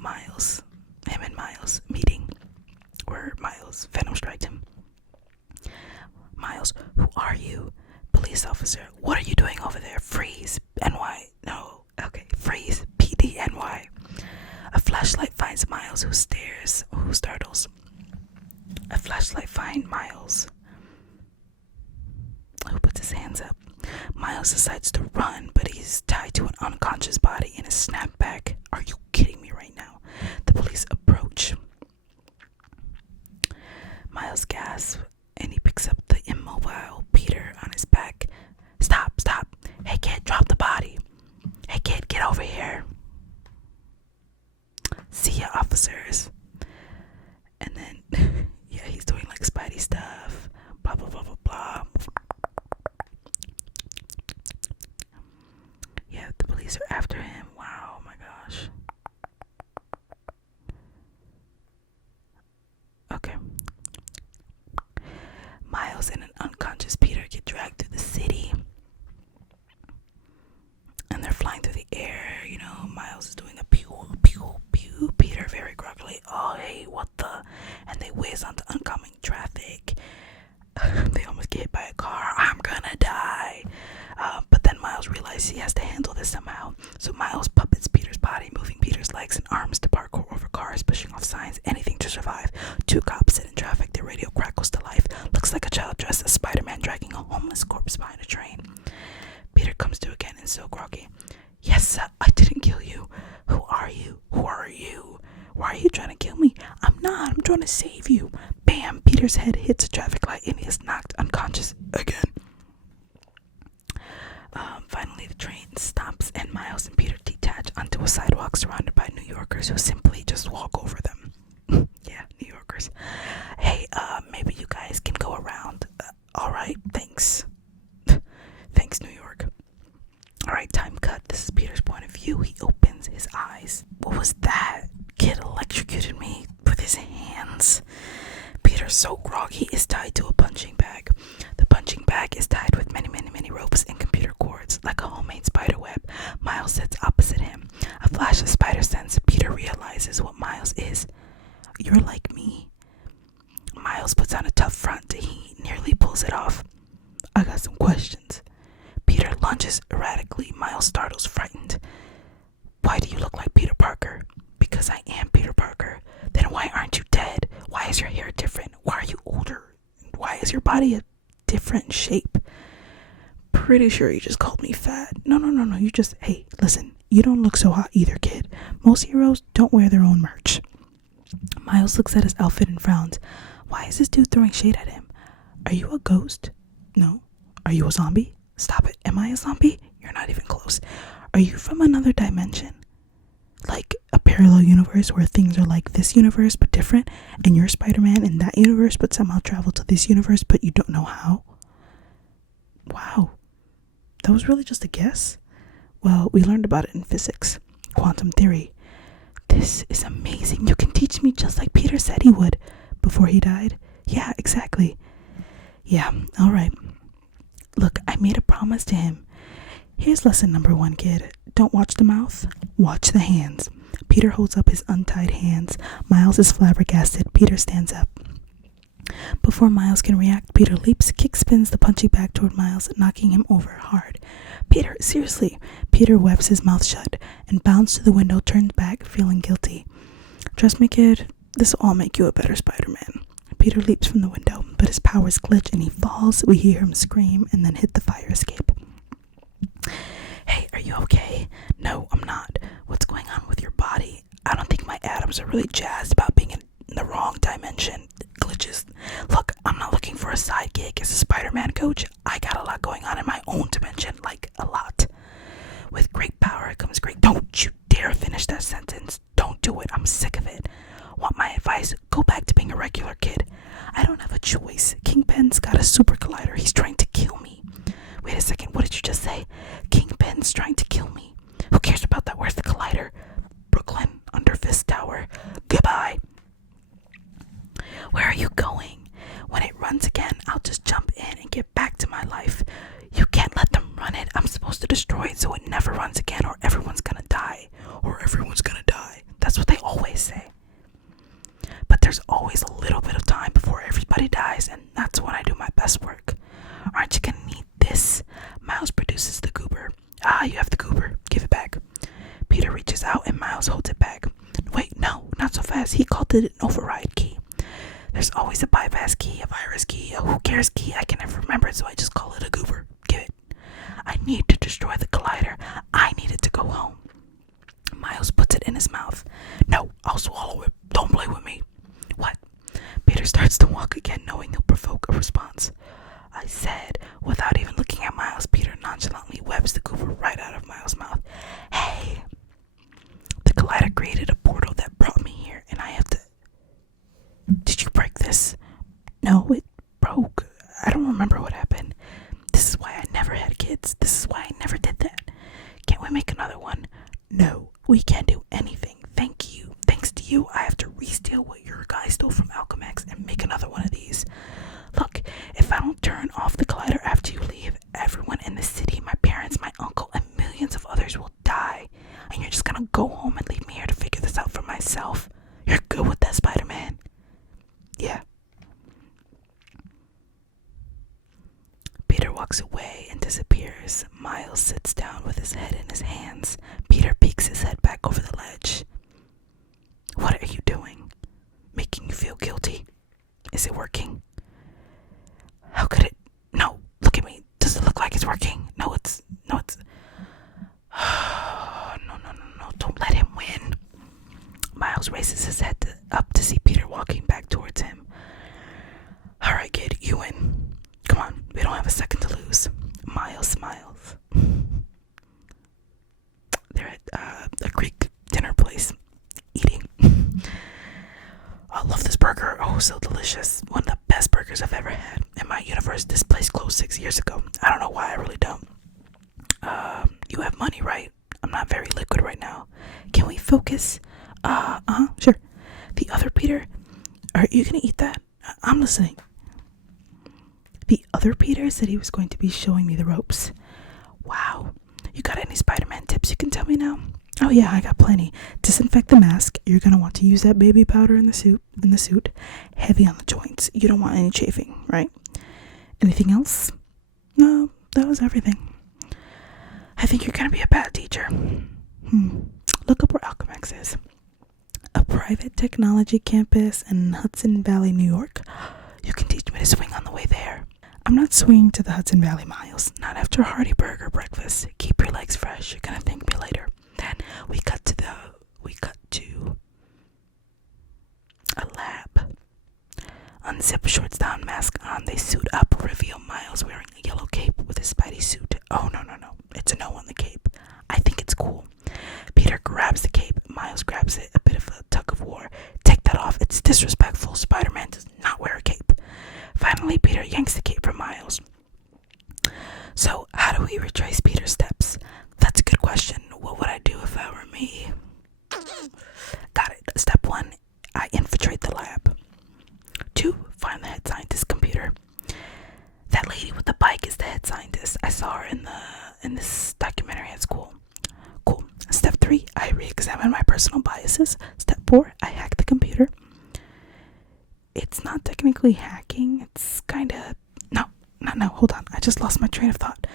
him and Miles meeting, where Miles Venom striked him. Miles, who are you? Police officer, what are you doing over there? Freeze, NY. No, okay, freeze, PDNY. A flashlight finds Miles, who startles. A flashlight finds Miles, who puts his hands up. Miles decides to run, but he's tied to an unconscious body in a snapback. Are you kidding me right now? The police approach. Miles gasps, and he picks up the immobile Peter on his back. Stop. Hey kid, drop the body. Hey kid, get over here. See ya, officers. And then, yeah, he's doing like Spidey stuff. Blah, blah, blah, blah, blah. Yeah, the police are after him. Wow, oh my gosh. Okay. Miles and an unconscious Peter get dragged through the city. And they're flying through the air. You know, Miles is doing a pew, pew, pew. Peter very groggily. Oh, hey, what the? And they whiz onto oncoming traffic. They almost get hit by a car. I'm gonna die. But then Miles realizes he has to handle this somehow. So Miles puppets Peter's body, moving Peter's legs and arms to parkour over cars, pushing off signs, anything to survive. Two cops sit in traffic, their radio crackles to life. Looks like a child dressed as Spider-Man dragging a homeless corpse behind a train. Peter comes to again and so groggy. Yes, I didn't kill you. Who are you? Why are you trying to kill me? I'm not. I'm trying to save you. Bam! Peter's head hits a traffic light and he is knocked unconscious again. Finally, the train stops and Miles and Peter detach onto a sidewalk surrounded by New Yorkers who simply just walk over them. Yeah, New Yorkers. Hey, maybe you guys can go around. Alright, thanks. Thanks, New York. Alright, time cut. This is Peter's point of view. He opens his eyes. What was that? Kid electrocuted me with his hands. Peter, so groggy, is tied to a punching bag. The punching bag is tied with many ropes and computer cords, like a homemade spider web. Miles sits opposite him. A flash of spider sense. Peter realizes what Miles is. You're like me. Miles puts on a tough front. He nearly pulls it off. I got some questions. Peter lunges erratically. Miles startles, frightened. Why do you look like Peter Parker? Because I am Peter Parker. Then why aren't you dead? Why is your hair different? Why are you older? Why is your body a different shape? Pretty sure you just called me fat. No, you just, hey, listen, you don't look so hot either, kid. Most heroes don't wear their own merch. Miles looks at his outfit and frowns. Why is this dude throwing shade at him? Are you a ghost? No. Are you a zombie? Stop it. Am I a zombie? You're not even close. Are you from another dimension? Like a parallel universe where things are like this universe but different, and you're Spider-Man in that universe but somehow travel to this universe but you don't know how? Wow. That was really just a guess? Well, we learned about it in physics. Quantum theory. This is amazing. You can teach me just like Peter said he would before he died. Yeah, exactly. Yeah, alright. Look, I made a promise to him. Here's lesson number 1, kid. Don't watch the mouth, watch the hands. Peter holds up his untied hands. Miles is flabbergasted. Peter stands up. Before Miles can react, Peter leaps, kick-spins the punching bag toward Miles, knocking him over hard. Peter, seriously. Peter webs his mouth shut and bounds to the window, turns back, feeling guilty. Trust me, kid, this will all make you a better Spider-Man. Peter leaps from the window, but his powers glitch and he falls. We hear him scream and then hit the fire escape. Hey, are you okay? No, I'm not. What's going on with your body? I don't think my atoms are really jazzed about being in the wrong dimension. Glitches. Look, I'm not looking for a side gig as a Spider-Man coach. I got a lot going on in my own dimension, like a lot. With great power comes great... Don't you dare finish that sentence. Don't do it. I'm sick of it. Want my advice? Go back to being a regular kid. I don't have a choice. Kingpin's got a super collider. He's trying to kill me. Wait a second. What did you just say? Kingpin's trying to kill me. Who cares about that? Where's the collider? Brooklyn, under Fist Tower. Goodbye. Miles holds it back. Wait, no, not so fast. He called it an override key. There's always a bypass key, a virus key, a who cares key. I can never remember it, so I just call it a goober. Give it. I need to destroy the collider. I need it to go home. Miles puts it in his mouth. No, I'll swallow it. Don't play with me. What? Peter starts to walk again, knowing he'll provoke a response. I said, without even looking at Miles, Peter nonchalantly webs the goober right out of Miles' mouth. Hey! The collider created a portal that brought me here, and I have to... Did you break this? No, it broke. I don't remember what happened. This is why I never had kids. This is why I never did that. Can't we make another one? No, we can't do anything. Thank you. Thanks to you, I have to re-steal what your guy stole from Alchemax and make another one of these. Look, if I don't turn off the collider after you leave, everyone in the city, my parents, my uncle, and millions of others will die. And you're just gonna go home and leave me here to figure this out for myself. You're good with that, Spider-Man? Yeah. Peter walks away and disappears. Miles sits down with his head in his hands. Peter peeks his head back over the ledge. What are you doing? Making you feel guilty? Is it working? How could it? No, look at me. Does it look like it's working? No, it's... No, don't let him win. Miles raises his head up to see Peter walking back towards him. Alright, kid, you win. Come on, we don't have a second to lose. Miles smiles. They're at a Greek dinner place, eating. I love this burger. Oh, so delicious. One of the best burgers I've ever had. In my universe, this place closed 6 years ago. I don't know why, I really don't. You have money, right? I'm not very liquid right now. Can we focus? Sure. The other Peter, are you gonna eat that? I'm listening. The other Peter said he was going to be showing me the ropes. Wow. You got any Spider-Man tips you can tell me now? Oh yeah, I got plenty. Disinfect the mask. You're gonna want to use that baby powder in the suit. Heavy on the joints. You don't want any chafing, right? Anything else? No, that was everything. I think you're gonna be a bad teacher. Look up where Alchemax is. A private technology campus in Hudson Valley, New York. You can teach me to swing on the way there. I'm not swinging to the Hudson Valley, Miles. Not after a hearty burger breakfast. Keep your legs fresh. You're gonna thank me later. Then we cut to a lab. Unzip shorts down, mask on. They suit up, reveal Miles wearing a yellow cape with his Spidey suit. Oh, no. It's a no on the cape. I think it's cool. Peter grabs the cape. Miles grabs it. A bit of a tug of war. Take that off. It's disrespectful. Spider-Man does not wear a cape. Finally, Peter yanks the cape from Miles. So, how do we retrace Peter's steps? That's a good question. What would I do if I were me? Got it. Step 1, I infiltrate the lab. 2, find the head scientist's computer. That lady with the bike is the head scientist. I saw her in this documentary at school. Cool. Step 3, I re-examine my personal biases. Step 4, I hack the computer. It's not technically hacking. It's kinda... No, hold on. I just lost my train of thought.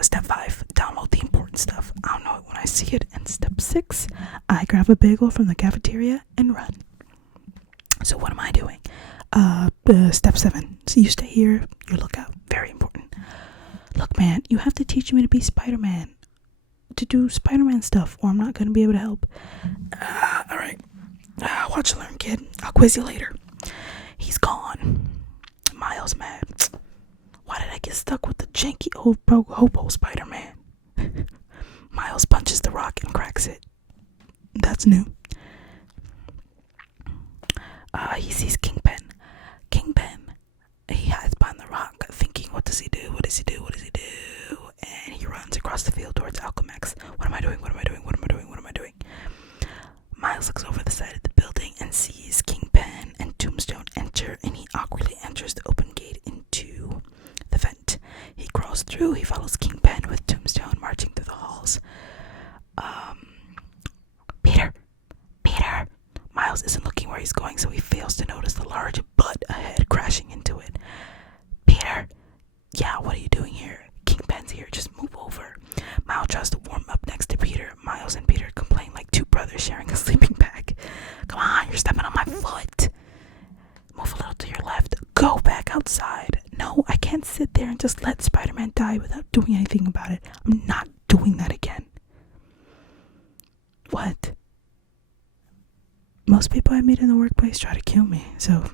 Step 5, download the important stuff. I'll know it when I see it. And step 6, I grab a bagel from the cafeteria and run. So what am I doing? Step 7, so you stay here, you look out. Very important. Look, man, you have to teach me to be Spider-Man. To do Spider-Man stuff, or I'm not going to be able to help. Alright. Watch and learn, kid. I'll quiz you later. He's gone. Miles mad. Why did I get stuck with the janky old broke hobo Spider-Man? Miles punches the rock and cracks it. That's new. He sees Kingpin. He hides behind the rock, thinking, what does he do? And he runs across the field towards Alchemax. What am I doing? Miles looks over the side of the building and sees Kingpin and Tombstone enter, and he awkwardly enters the open gate into the vent. He crawls through. He follows Kingpin with Tombstone marching through the halls. Peter! Miles isn't looking where he's going, so he fails to notice the large butt ahead crashing into it. Peter! Yeah, what are you doing here? Kingpin's here, just move over. Miles tries to warm up next to Peter. Miles and Peter complain like two brothers sharing a sleeping bag. Come on, you're stepping on my foot. Move a little to your left. Go back outside. No, I can't sit there and just let Spider-Man die without doing anything about it. I'm not doing that again. What? Most people I meet in the workplace try to kill me, so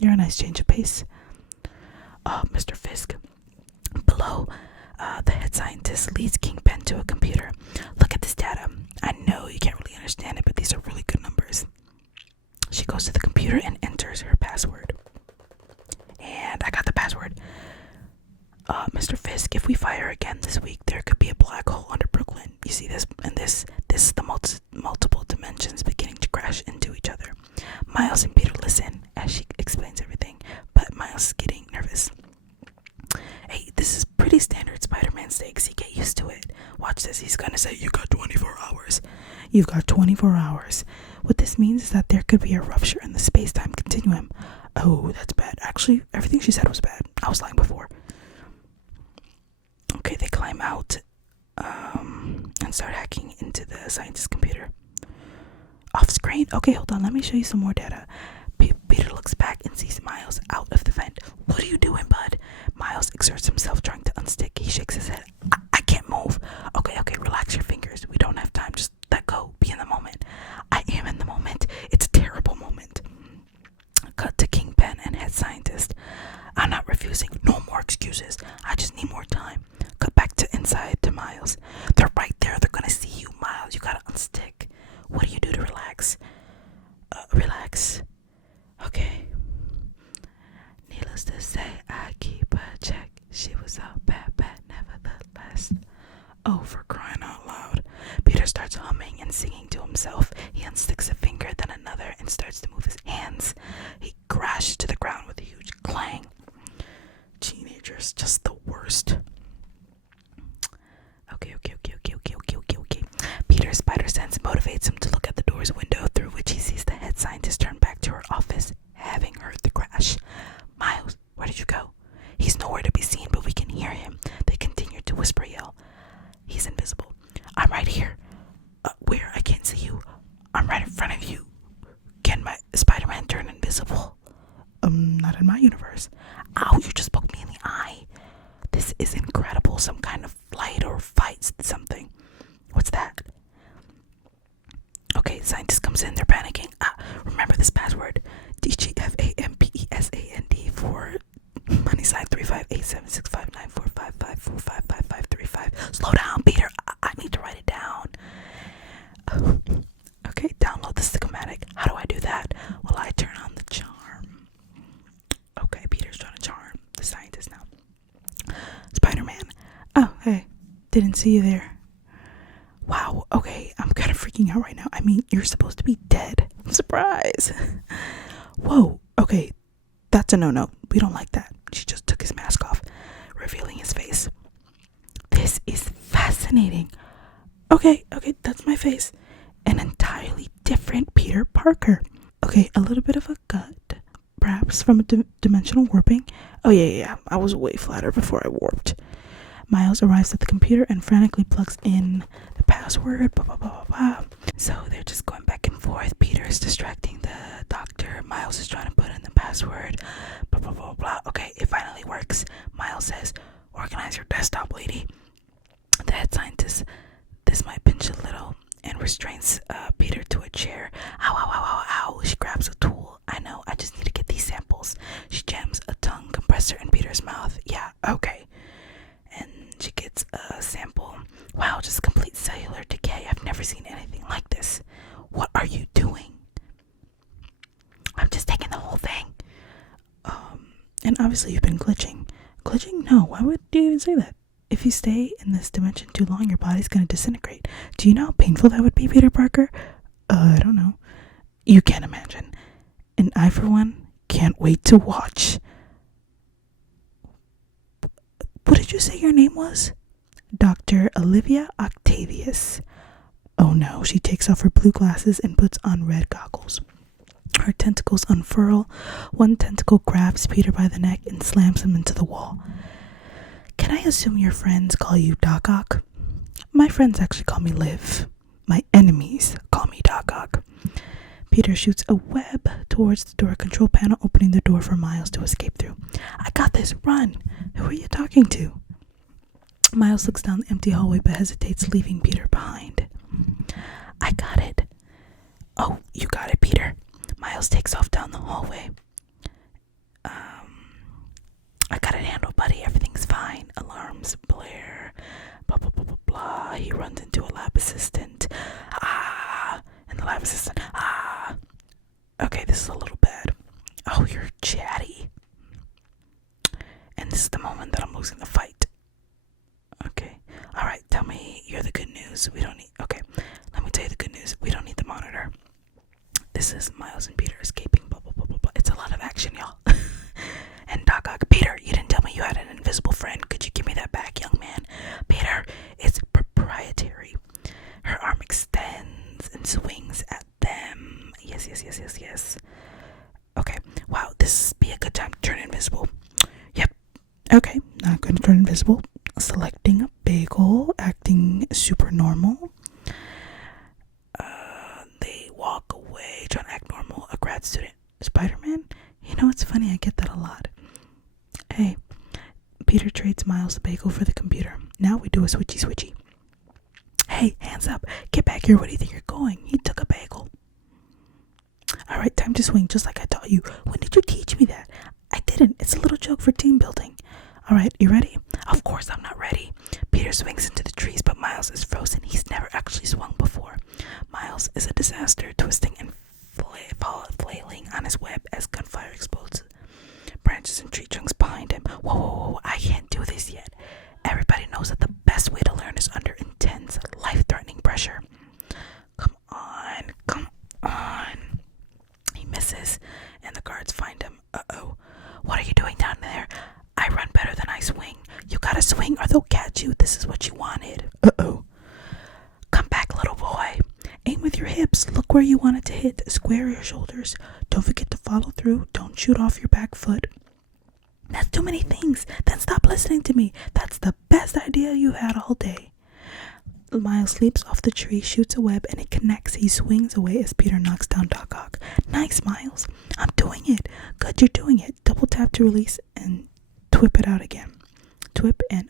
you're a nice change of pace. Mr. Fisk. Below, the head scientist leads Kingpin to a computer. Look at this data. I know you can't really understand it, but these are really good numbers. She goes to the computer and enters her password. And I got the password. Mr. Fisk, if we fire again this week, there could be a black hole under Brooklyn. You see this? And this is the multiple dimensions beginning to crash into each other. Miles and Peter listen as she explains everything, but Miles is getting nervous. Hey, this is pretty standard Spider-Man stakes. You get used to it. Watch this. He's gonna say, you got 24 hours. You've got 24 hours. What this means is that there could be a rupture in the space-time continuum. Oh, that's bad. Actually, everything she said was bad. I was lying before. Okay, they climb out and start hacking into the scientist's computer. Off screen? Okay, hold on. Let me show you some more data. Peter looks back and sees Miles out of the vent. What are you doing, bud? Miles exerts himself trying to unstick. He shakes his head. I can't move. Okay, relax your fingers. We don't have time. Just let go. Be in the moment. I am in the moment. It's a terrible moment. Cut to Kingpin and head scientist. I'm not refusing. No more excuses. I just need more time. Cut back to inside to Miles. They're right there. They're gonna see you, Miles. You gotta unstick. What do you do to relax? Relax. Okay. Needless to say, I keep a check. She was all bad, nevertheless. Oh, for crying out loud. Peter starts humming and singing to himself. He unsticks a finger, then another, and starts to move his hands. He crashes to the ground with a huge clang. Teenagers, just the worst. Okay. Peter's spider sense motivates him to look at the door's window, through which he sees the head scientist turn back to her office, having heard the crash. Miles, where did you go? He's nowhere to be seen, but we can hear him. They continue to whisper yell. He's invisible. I'm right here. Where? I can't see you. I'm right in front of you. Can my Spider-Man turn invisible? Not in my universe. Ow, you just poked me in the eye. This is incredible. Some kind of flight or fight something. What's that? Okay, scientist comes in. They're panicking. Remember this password. DGFAMPESAND for money sign 35876594554555535. Slow down, Peter. I need to write it down. Okay, download the schematic. How do I do that? Well, I turn on the charm. Okay, Peter's trying to charm the scientist now. Spider-Man. Oh, hey. Didn't see you there. Wow, okay, I'm kind of freaking out right now. I mean, you're supposed to be dead. Surprise. Whoa, okay, that's a no-no. We don't like that. She just took his mask off, revealing his face. This is fascinating. Okay, that's my face. An entirely different Peter Parker. Okay, a little bit of a gut, perhaps from a dimensional warping. Oh, yeah, I was way flatter before I warped. Miles arrives at the computer and frantically plugs in the password. So they're just going back and forth. Peter is distracting the doctor. Miles is trying to put in the password. Okay, it finally works. Miles says, organize your desktop, lady. The head scientist, this might pinch a little, and restrains Peter to a chair. Ow. She grabs a tool. I know, I just need to get these samples. She jams a tongue compressor in Peter's mouth. Yeah, okay. And she gets a sample. Wow, just complete cellular decay. I've never seen anything like this. What are you doing? I'm just taking the whole thing. And obviously you've been glitching. Glitching? No, why would you even say that? If you stay in this dimension too long, your body's gonna disintegrate. Do you know how painful that would be, Peter Parker? I don't know. You can't imagine. And I, for one, can't wait to watch. What did you say your name was? Dr. Olivia Octavius. Oh no, she takes off her blue glasses and puts on red goggles. Her tentacles unfurl. One tentacle grabs Peter by the neck and slams him into the wall. Can I assume your friends call you Doc Ock? My friends actually call me Liv. My enemies call me Doc Ock. Peter shoots a web towards the door control panel, opening the door for Miles to escape through. I got this, run! Who are you talking to? Miles looks down the empty hallway but hesitates, leaving Peter behind. I got it. Oh, you got it, Peter. Miles takes off down the hallway. I got it handled, buddy. Everything's fine. Alarms blare. Blah, blah, blah, blah, blah. He runs into a lab assistant. And the lab assistant. Okay, this is a little bad. Oh, you're chatty. And this is the moment that I'm losing the fight. Okay. Alright, tell me you're the good news. We don't need... Okay, let me tell you the good news. We don't need the monitor. This is Miles and Peter escaping. Blah, blah, blah, blah, blah. It's a lot of action, y'all. And Doc Ock, Peter, you didn't tell me you had an invisible friend. Could you give me that back, young man? Peter, it's proprietary. Her arm extends and swings at them. Yes. Okay, wow, this be a good time to turn invisible. Yep. Okay, not going to turn invisible. Selecting a bagel, acting super normal. They walk away, trying to act normal. A grad student. Spider-Man? You know, it's funny, I get that a lot. Hey, Peter trades Miles the bagel for the computer. Now we do a switchy. Hey, hands up. Get back here. Where do you think you're going? He took a bagel. Alright, time to swing, just like I taught you. When did you teach me that? I didn't. It's a little joke for team building. Alright, you ready? Of course I'm not ready. Peter swings into the trees, but Miles is frozen. He's never actually swung before. Miles is a disaster, twisting and flailing on his web as gunfire explodes branches and tree trunks behind him. Whoa, I can't do this yet. Everybody knows that the best way to learn is under intense, life-threatening pressure. Come on. He misses, and the guards find him. Uh-oh. What are you doing down there? I run better than I swing. You gotta swing or they'll catch you. This is what you wanted. Uh-oh. Come back, little boy. Aim with your hips. Look where you want it to hit. Square your shoulders. Don't forget to follow through. Don't shoot off your back foot. That's too many things. Then stop listening to me. That's the best idea you had all day. Miles leaps off the tree, shoots a web, and it connects. He swings away as Peter knocks down Doc Ock. Nice, Miles. I'm doing it. Good, you're doing it. Double tap to release and twip it out again. Twip and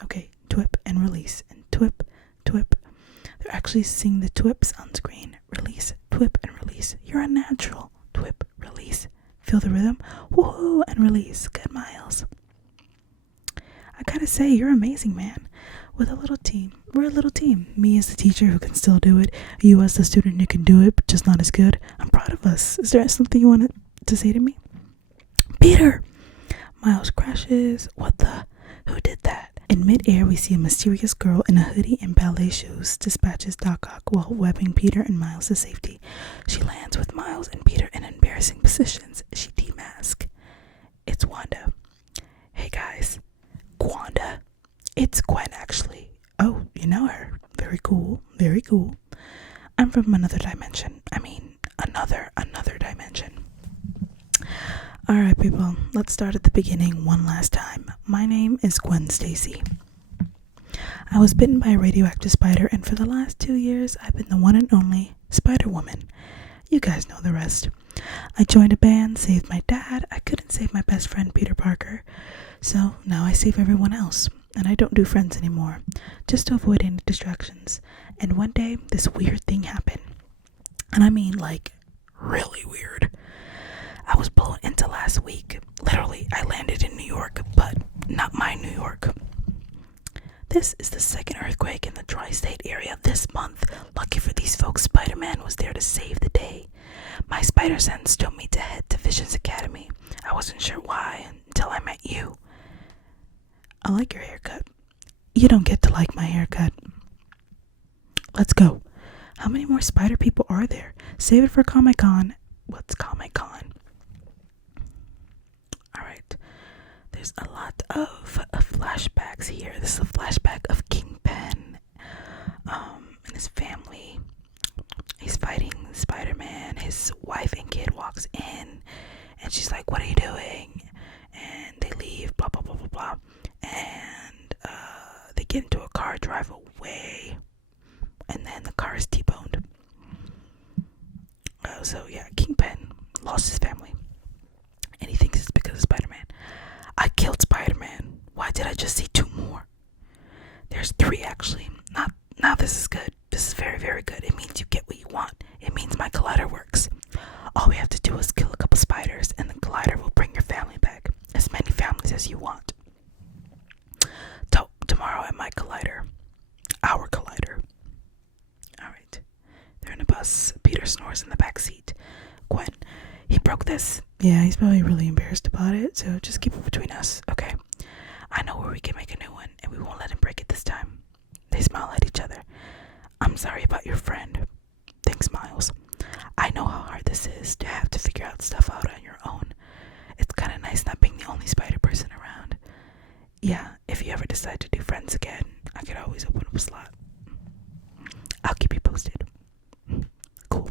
release. And twip. They're actually seeing the twips on screen. Release, twip, and release. You're a natural. Twip, release. Feel the rhythm? Woohoo! And release. Good, Miles. I gotta say, you're amazing, man. With a little team. We're a little team. Me as the teacher who can still do it. You as the student who can do it, but just not as good. I'm proud of us. Is there something you want to say to me? Peter! Miles crashes. What the? Who did that? In mid-air, we see a mysterious girl in a hoodie and ballet shoes dispatches Doc Ock while webbing Peter and Miles to safety. She lands with Miles and Peter in embarrassing positions. She demasks. It's Wanda. Hey guys. Gwanda. It's Gwen, actually. Oh, you know her. Very cool. I'm from another dimension. Another dimension. Alright, people. Let's start at the beginning one last time. My name is Gwen Stacy. I was bitten by a radioactive spider, and for the last 2 years, I've been the one and only Spider-Woman. You guys know the rest. I joined a band, saved my dad. I couldn't save my best friend, Peter Parker. So now I save everyone else. And I don't do friends anymore, just to avoid any distractions. And one day, this weird thing happened. And I mean, like, really weird. I was blown into last week. Literally, I landed in New York, but not my New York. This is the second earthquake in the tri-state area this month. Lucky for these folks, Spider-Man was there to save the day. My spider sense told me to head to Vision's Academy. I wasn't sure why until I met you. I like your haircut. You don't get to like my haircut. Let's go. How many more spider people are there? Save it for Comic-Con. What's Comic-Con? Alright. There's a lot of flashbacks here. This is a flashback of Kingpin and his family. He's fighting Spider-Man. His wife and kid walks in and she's like, what are you doing? And they leave, blah, blah, blah, blah, blah. And they get into a car, drive away, and then the car is T-boned. So yeah, Kingpin lost his family, and he thinks it's because of Spider-Man. I killed Spider-Man. Why did I just see 2 more? There's 3 actually. Now this is good. This is very, very good. It means you get what you want. It means my collider works. All we have to do is kill a couple spiders, and the collider will bring your family back. As many families as you want. Tomorrow at my collider. Our collider. Alright. They're in a bus. Peter snores in the back seat. Gwen, he broke this. Yeah, he's probably really embarrassed about it, so just keep it between us, okay? I know where we can make a new one, and we won't let him break it this time. They smile at each other. I'm sorry about your friend. Thanks, Miles. I know how hard this is to have to figure out stuff out on your own. It's kind of nice not being the only spider person around. Yeah, if you ever decide to do friends again, I could always open up a slot. I'll keep you posted. Cool.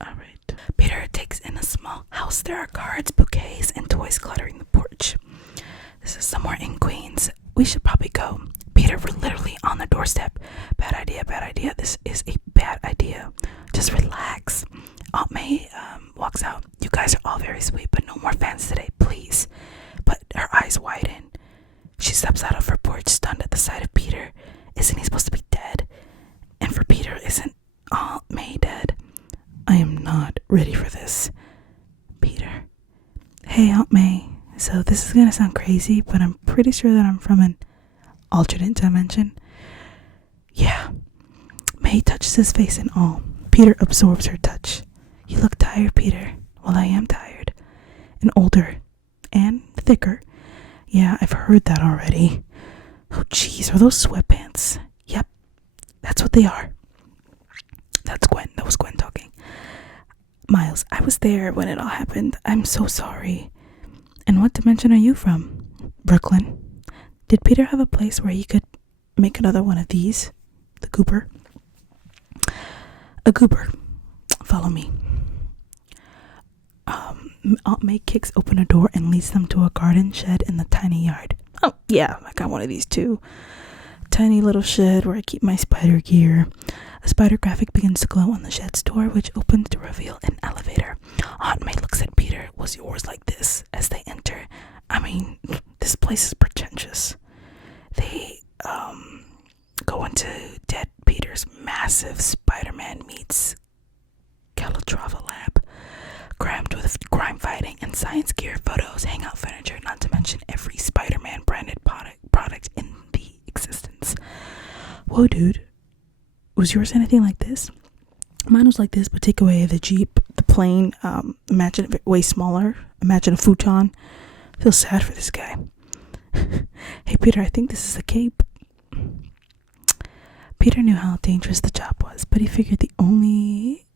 Alright. Peter takes in a small house. There are cards, bouquets, and toys cluttering the porch. This is somewhere in Queens. We should probably go. Peter, we're literally on the doorstep. Bad idea, bad idea. This is a bad idea. Just relax. Aunt May walks out. You guys are all very sweet, but no more fans today, please. But her eyes widen. She steps out of her porch, stunned at the sight of Peter. Isn't he supposed to be dead? And for Peter, isn't Aunt May dead? I am not ready for this. Peter. Hey, Aunt May. So this is gonna sound crazy, but I'm pretty sure that I'm from an alternate dimension. Yeah. May touches his face in awe. Peter absorbs her touch. You look tired, Peter. Well, I am tired. And older. And thicker. Yeah, I've heard that already. Oh, jeez, are those sweatpants? Yep, that's what they are. That's Gwen. That was Gwen talking. Miles, I was there when it all happened. I'm so sorry. And what dimension are you from? Brooklyn. Did Peter have a place where he could make another one of these? The goober. A goober. Follow me. Aunt May kicks open a door and leads them to a garden shed in the tiny yard. Oh, yeah, I got one of these too. Tiny little shed where I keep my spider gear. A spider graphic begins to glow on the shed's door, which opens to reveal an elevator. Aunt May looks at Peter. Was yours like this? As they enter. I mean, this place is pretentious. They go into Dead Peter's massive Spider-Man meets Calatrava lab, crammed with crime fighting and science gear, photos, hangout furniture, not to mention every Spider-Man branded product in the existence. Whoa, dude. Was yours anything like this? Mine was like this, but take away the Jeep, the plane, imagine it way smaller. Imagine a futon. I feel sad for this guy. Hey, Peter, I think this is a cape. Peter knew how dangerous the job was, but he figured the only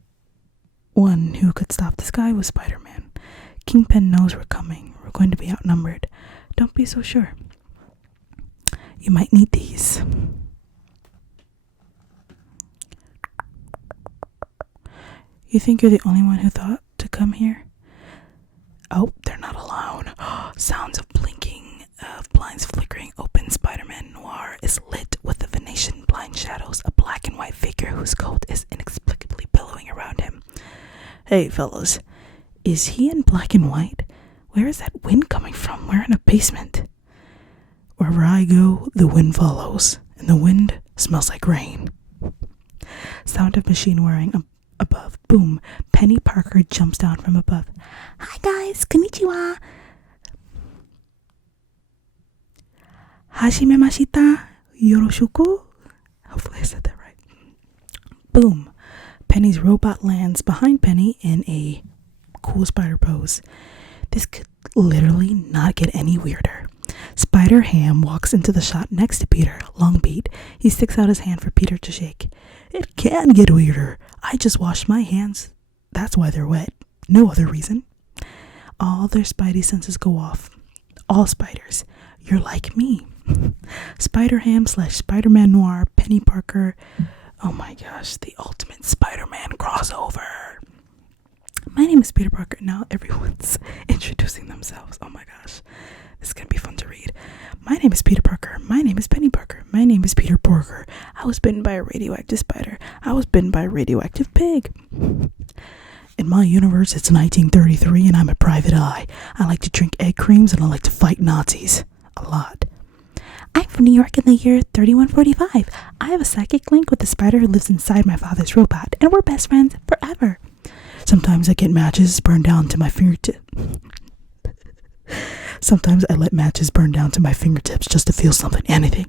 one who could stop this guy was Spider-Man. Kingpin knows we're coming. We're going to be outnumbered. Don't be so sure. You might need these. You think you're the only one who thought to come here? Oh, they're not alone. Sounds of blinking, of blinds flickering open. Spider-Man Noir is lit with the Venetian blind shadows, a black and white figure whose coat is inexplicably billowing around him. Hey, fellas, is he in black and white? Where is that wind coming from? We're in a basement. Wherever I go, the wind follows, and the wind smells like rain. Sound of machine whirring above. Boom. Penny Parker jumps down from above. Hi guys, konnichiwa. Hajime mashita. Yoroshiku. Hopefully I said that right. Boom. Penny's robot lands behind Penny in a cool spider pose. This could literally not get any weirder. Spider Ham walks into the shot next to Peter. Long beat. He sticks out his hand for Peter to shake. It can get weirder. I just washed my hands. That's why they're wet. No other reason. All their spidey senses go off. All spiders. You're like me. Spider Ham / Spider-Man Noir, Penny Parker. Oh my gosh, the ultimate Spider-Man crossover. My name is Peter Parker. Now everyone's introducing themselves. Oh my gosh. This is gonna be fun to read. My name is Peter Parker. My name is Penny Parker. My name is Peter Porker. I was bitten by a radioactive spider. I was bitten by a radioactive pig. In my universe, it's 1933 and I'm a private eye. I like to drink egg creams and I like to fight Nazis. A lot. I'm from New York in the year 3145. I have a psychic link with the spider who lives inside my father's robot, and we're best friends forever. Sometimes I get matches burned down to my fingertips. Sometimes I let matches burn down to my fingertips just to feel something, anything.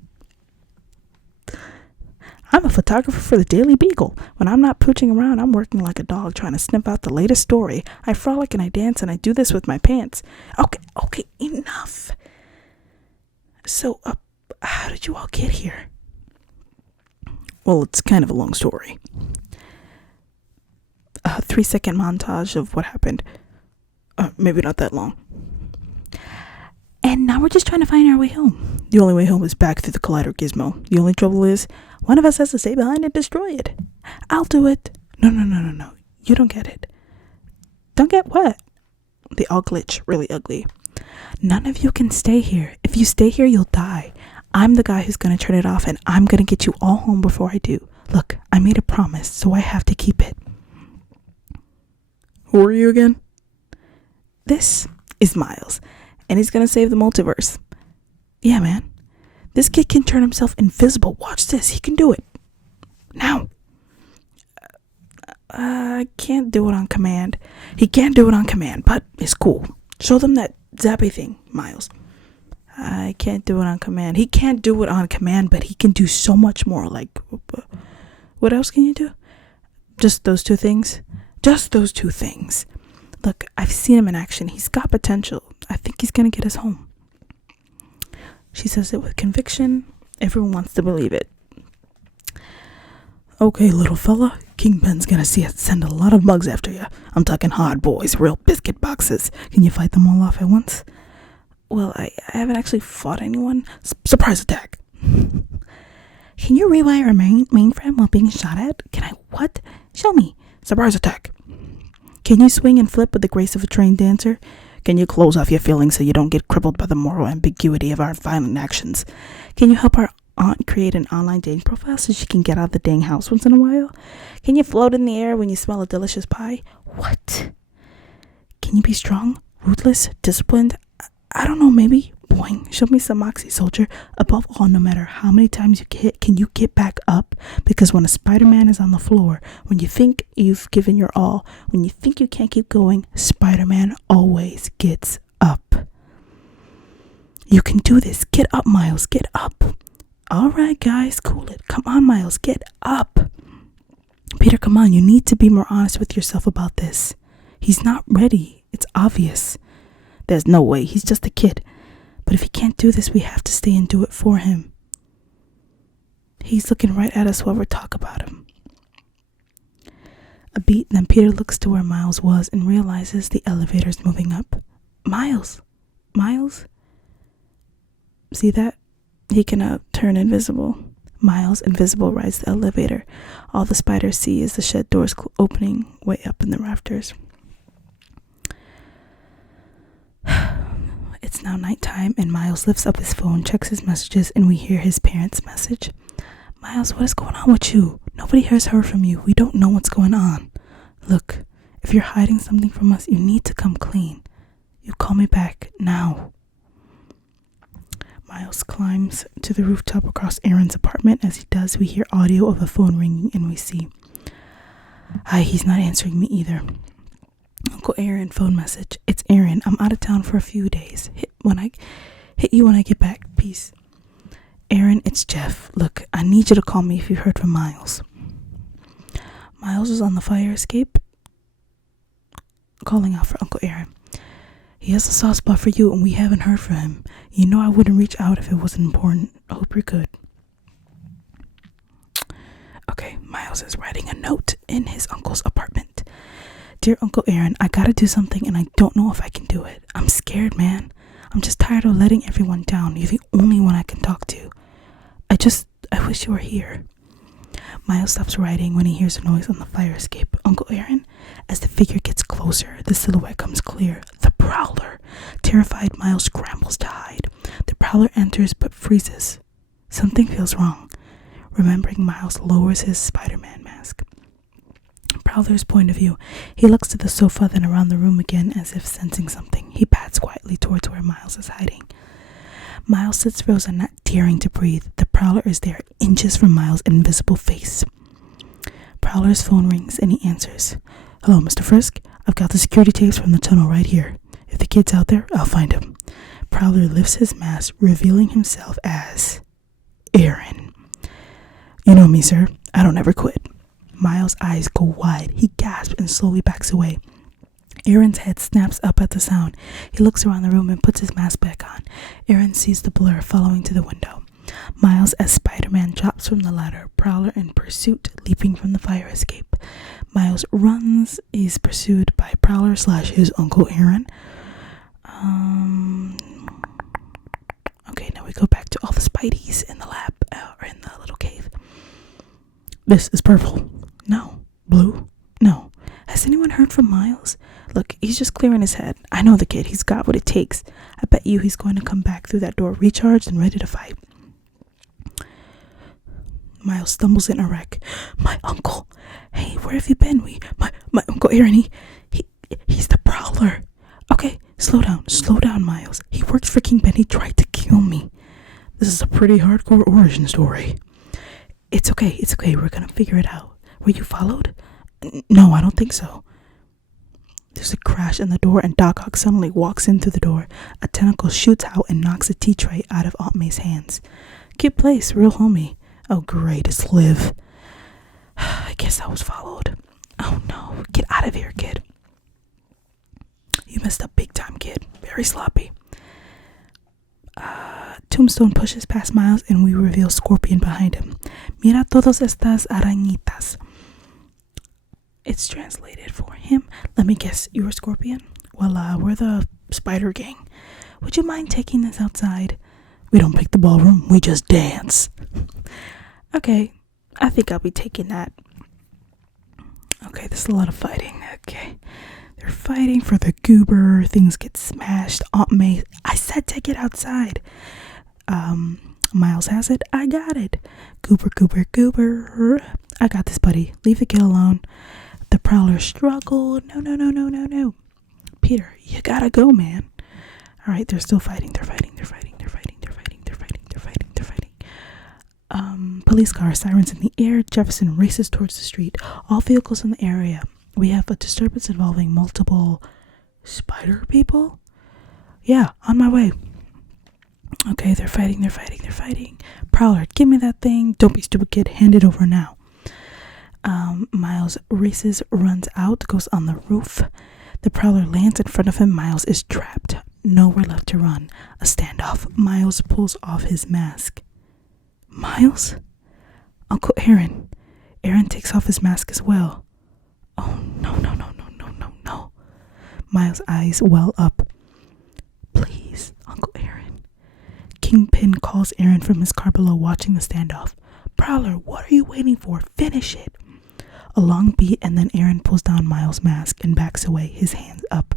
I'm a photographer for the Daily Beagle. When I'm not pooching around, I'm working like a dog trying to sniff out the latest story. I frolic and I dance and I do this with my pants. Okay, enough. So, how did you all get here? Well, it's kind of a long story. A 3-second montage of what happened. Maybe not that long. And now we're just trying to find our way home. The only way home is back through the collider gizmo. The only trouble is, one of us has to stay behind and destroy it. I'll do it. No. You don't get it. Don't get what? They all glitch really ugly. None of you can stay here. If you stay here, you'll die. I'm the guy who's going to turn it off, and I'm going to get you all home before I do. Look, I made a promise, so I have to keep it. Who are you again? This is Miles, and he's going to save the multiverse. Yeah, man. This kid can turn himself invisible. Watch this. He can do it. Now. I can't do it on command. He can't do it on command, but it's cool. Show them that zappy thing, Miles. I can't do it on command. He can't do it on command, but he can do so much more. Like, what else can you do? Just those two things? Just those two things. Look, I've seen him in action. He's got potential. I think he's going to get us home. She says it with conviction. Everyone wants to believe it. Okay, little fella. Kingpin's gonna send a lot of mugs after you. I'm talking hard boys, real biscuit boxes. Can you fight them all off at once? Well, I haven't actually fought anyone. Surprise attack. Can you rewire a mainframe while being shot at? Can I what? Show me. Surprise attack. Can you swing and flip with the grace of a trained dancer? Can you close off your feelings so you don't get crippled by the moral ambiguity of our violent actions? Can you help our aunt create an online dating profile so she can get out of the dang house once in a while? Can you float in the air when you smell a delicious pie? What? Can you be strong, ruthless, disciplined? I don't know, maybe. Boing, show me some moxie, soldier. Above all, no matter how many times you get hit, can you get back up? Because when a Spider-Man is on the floor, when you think you've given your all, when you think you can't keep going, Spider-Man always gets up. You can do this. Get up, Miles. Get up. All right, guys, cool it. Come on, Miles, get up. Peter, come on. You need to be more honest with yourself about this. He's not ready. It's obvious. There's no way. He's just a kid. But if he can't do this, we have to stay and do it for him. He's looking right at us while we talk about him. A beat, then Peter looks to where Miles was and realizes the elevator's moving up. Miles. See that? He can turn invisible. Miles, invisible, rides the elevator. All the spiders see is the shed doors opening way up in the rafters. It's now nighttime, and Miles lifts up his phone, checks his messages, and we hear his parents' message. Miles, what is going on with you? Nobody has heard from you. We don't know what's going on. Look, if you're hiding something from us, you need to come clean. You call me back now. Miles climbs to the rooftop across Aaron's apartment. As he does, we hear audio of a phone ringing, and we see. Hi, he's not answering me either. Uncle Aaron, phone message. It's Aaron. I'm out of town for a few days. Hit you when I get back. Peace. Aaron, it's Jeff. Look, I need you to call me if you heard from Miles. Miles is on the fire escape. Calling out for Uncle Aaron. He has a soft spot for you, and we haven't heard from him. You know I wouldn't reach out if it wasn't important. I hope you're good. Okay, Miles is writing a note in his uncle's apartment. Dear Uncle Aaron, I gotta do something, and I don't know if I can do it. I'm scared, man. I'm just tired of letting everyone down. You're the only one I can talk to. I wish you were here. Miles stops writing when he hears a noise on the fire escape. Uncle Aaron, as the figure gets closer, the silhouette comes clear. The Prowler. Terrified, Miles scrambles to hide. The prowler enters but freezes. Something feels wrong. Remembering, Miles lowers his Spider-Man mask. Prowler's point of view. He looks to the sofa, then around the room again as if sensing something. He pads quietly towards where Miles is hiding. Miles sits frozen, not daring to breathe. The prowler is there, inches from Miles' invisible face. Prowler's phone rings and he answers. Hello, Mr. Frisk. I've got the security tapes from the tunnel right here. If the kid's out there, I'll find him. Prowler lifts his mask, revealing himself as Aaron. You know me, sir. I don't ever quit. Miles' eyes go wide. He gasps and slowly backs away. Aaron's head snaps up at the sound. He looks around the room and puts his mask back on. Aaron sees the blur following to the window. Miles, as Spider-Man, drops from the ladder. Prowler in pursuit, leaping from the fire escape. Miles runs. He's pursued by Prowler / his Uncle Aaron. Okay, now we go back to all the Spideys in the lab, or in the little cave. This is purple. No. Blue? No. Has anyone heard from Miles? Look, he's just clearing his head. I know the kid. He's got what it takes. I bet you he's going to come back through that door recharged and ready to fight. Miles stumbles in a wreck. My uncle. Hey, where have you been? My Uncle Aaron, he's the Prowler. Okay, slow down, Miles. He works for Kingpin. He tried to kill me. This is a pretty hardcore origin story. It's okay. We're gonna figure it out. Were you followed? No, I don't think so. There's a crash in the door and Doc Ock suddenly walks in through the door. A tentacle shoots out and knocks a tea tray out of Aunt May's hands. Cute place, real homey. Oh great, it's Liv. I guess I was followed. Oh no, get out of here, kid. You messed up big time, kid. Very sloppy. Tombstone pushes past Miles and we reveal Scorpion behind him. Mira todas estas arañitas. It's translated for him. Let me guess, you're a Scorpion? Well, we're the Spider Gang. Would you mind taking this outside? We don't pick the ballroom, we just dance. Okay, I think I'll be taking that. Okay, there's a lot of fighting. Okay, they're fighting for the goober. Things get smashed. Aunt May, I said take it outside. Miles has it. I got it. Goober. I got this, buddy. Leave the kid alone. The Prowler struggled. No. Peter, you gotta go, man. All right, they're still fighting. They're fighting. Police car, sirens in the air. Jefferson races towards the street. All vehicles in the area. We have a disturbance involving multiple spider people. Yeah, on my way. Okay, they're fighting. Prowler, give me that thing. Don't be stupid, kid. Hand it over now. Miles races, runs out, goes on the roof. The Prowler lands in front of him. Miles is trapped. Nowhere left to run. A standoff. Miles pulls off his mask. Miles? Uncle Aaron. Aaron takes off his mask as well. Oh, no. Miles' eyes well up. Please, Uncle Aaron. Kingpin calls Aaron from his car below, watching the standoff. Prowler, what are you waiting for? Finish it. A long beat, and then Aaron pulls down Miles' mask and backs away, his hands up.